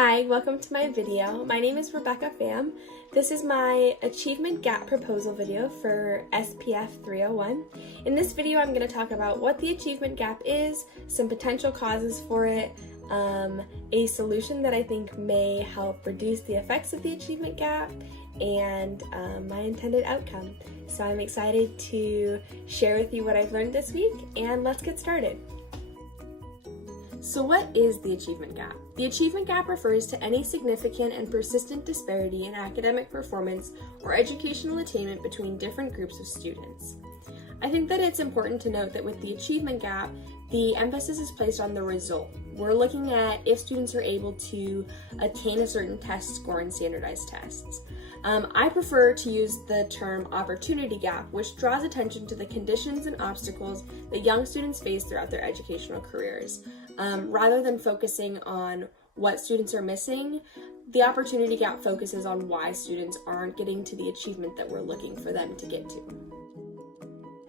Hi, welcome to my video. My name is Rebecca Pham. This is my Achievement Gap Proposal video for SPF 301. In this video, I'm going to talk about what the Achievement Gap is, some potential causes for it, a solution that I think may help reduce the effects of the Achievement Gap, and my intended outcome. So I'm excited to share with you what I've learned this week, and let's get started. So what is the Achievement Gap? The Achievement Gap refers to any significant and persistent disparity in academic performance or educational attainment between different groups of students. I think that it's important to note that with the Achievement Gap, the emphasis is placed on the result. We're looking at if students are able to attain a certain test score in standardized tests. I prefer to use the term opportunity gap, which draws attention to the conditions and obstacles that young students face throughout their educational careers. Rather than focusing on what students are missing, the opportunity gap focuses on why students aren't getting to the achievement that we're looking for them to get to.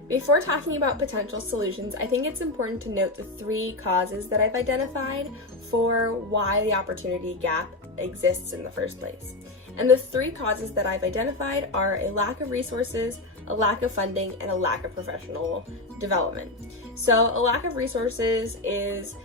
Before talking about potential solutions, I think it's important to note the three causes that I've identified for why the opportunity gap exists in the first place. And the three causes that I've identified are a lack of resources, a lack of funding, and a lack of professional development. So a lack of resources is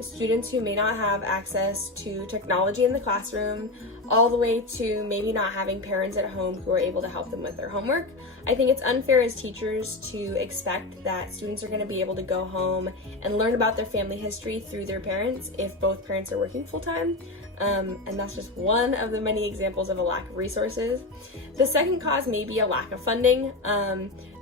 students who may not have access to technology in the classroom, all the way to maybe not having parents at home who are able to help them with their homework. I think it's unfair as teachers to expect that students are going to be able to go home and learn about their family history through their parents if both parents are working full-time. And that's just one of the many examples of a lack of resources. The second cause may be a lack of funding.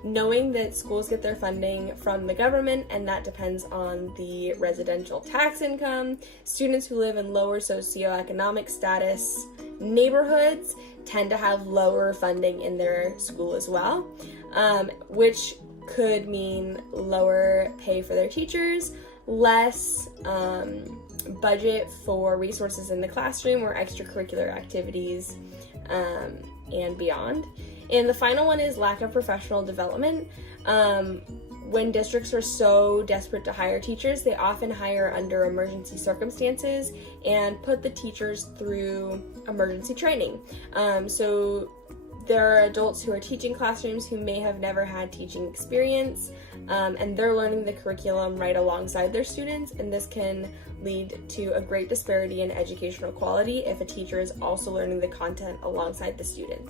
Knowing that schools get their funding from the government, and that depends on the residential tax income. Students who live in lower socioeconomic status neighborhoods tend to have lower funding in their school as well, which could mean lower pay for their teachers, less budget for resources in the classroom or extracurricular activities, and beyond. And the final one is lack of professional development. When districts are so desperate to hire teachers, they often hire under emergency circumstances and put the teachers through emergency training. So there are adults who are teaching classrooms who may have never had teaching experience, and they're learning the curriculum right alongside their students, and this can lead to a great disparity in educational quality if a teacher is also learning the content alongside the student.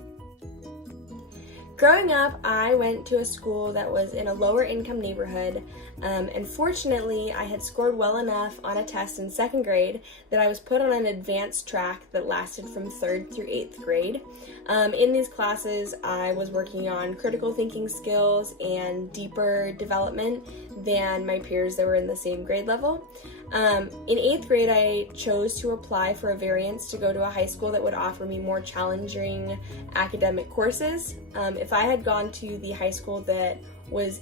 Growing up, I went to a school that was in a lower income neighborhood, and fortunately I had scored well enough on a test in second grade that I was put on an advanced track that lasted from 3rd through 8th grade. In these classes, I was working on critical thinking skills and deeper development than my peers that were in the same grade level. In 8th grade, I chose to apply for a variance to go to a high school that would offer me more challenging academic courses. If I had gone to the high school that was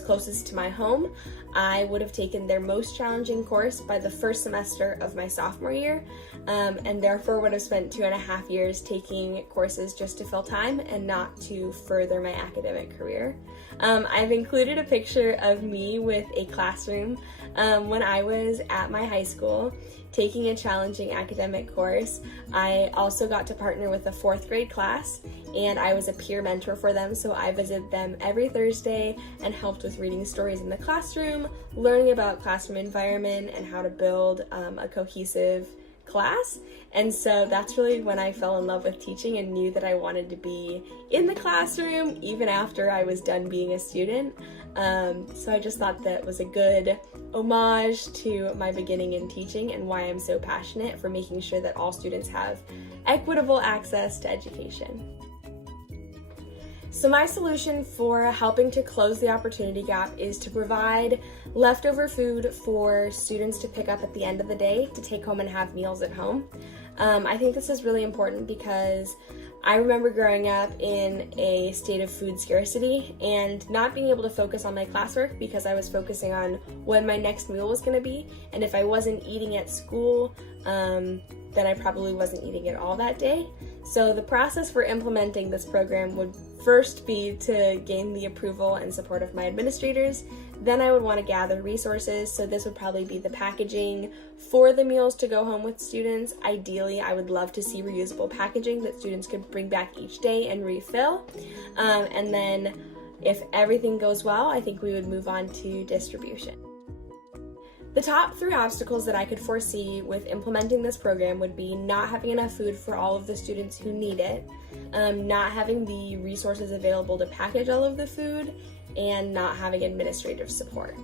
closest to my home, I would have taken their most challenging course by the first semester of my sophomore year, and therefore would have spent 2.5 years taking courses just to fill time and not to further my academic career. I've included a picture of me with a classroom when I was at my high school taking a challenging academic course. I also got to partner with a 4th grade class, and I was a peer mentor for them, so I visited them every Thursday and helped with reading stories in the classroom, learning about classroom environment and how to build a cohesive class. And so that's really when I fell in love with teaching and knew that I wanted to be in the classroom even after I was done being a student. So I just thought that was a good homage to my beginning in teaching and why I'm so passionate for making sure that all students have equitable access to education. So my solution for helping to close the opportunity gap is to provide leftover food for students to pick up at the end of the day to take home and have meals at home. I think this is really important because I remember growing up in a state of food scarcity and not being able to focus on my classwork because I was focusing on when my next meal was going to be, and if I wasn't eating at school, then I probably wasn't eating at all that day. So the process for implementing this program would first be to gain the approval and support of my administrators, Then I would want to gather resources, so this would probably be the packaging for the meals to go home with students. Ideally, I would love to see reusable packaging that students could bring back each day and refill. And then if everything goes well, I think we would move on to distribution. The top 3 obstacles that I could foresee with implementing this program would be not having enough food for all of the students who need it, not having the resources available to package all of the food, and not having administrative support.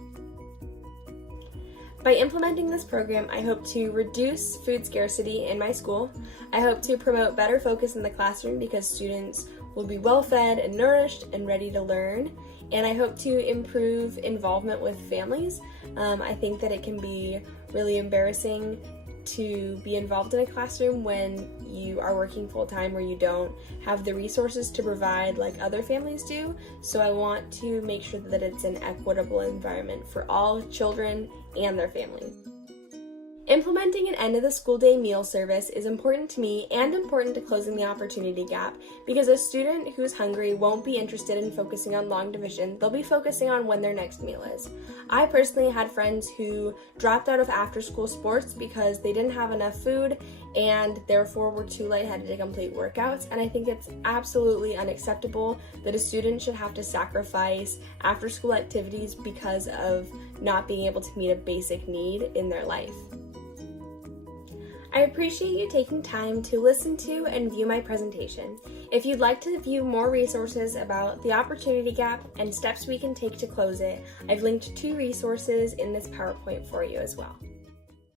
By implementing this program, I hope to reduce food scarcity in my school. I hope to promote better focus in the classroom because students will be well fed and nourished and ready to learn. And I hope to improve involvement with families. I think that it can be really embarrassing to be involved in a classroom when you are working full-time or you don't have the resources to provide like other families do. So I want to make sure that it's an equitable environment for all children and their families. Implementing an end of the school day meal service is important to me and important to closing the opportunity gap because a student who's hungry won't be interested in focusing on long division. They'll be focusing on when their next meal is. I personally had friends who dropped out of after school sports because they didn't have enough food and therefore were too lightheaded to complete workouts, and I think it's absolutely unacceptable that a student should have to sacrifice after school activities because of not being able to meet a basic need in their life. I appreciate you taking time to listen to and view my presentation. If you'd like to view more resources about the opportunity gap and steps we can take to close it, I've linked 2 resources in this PowerPoint for you as well.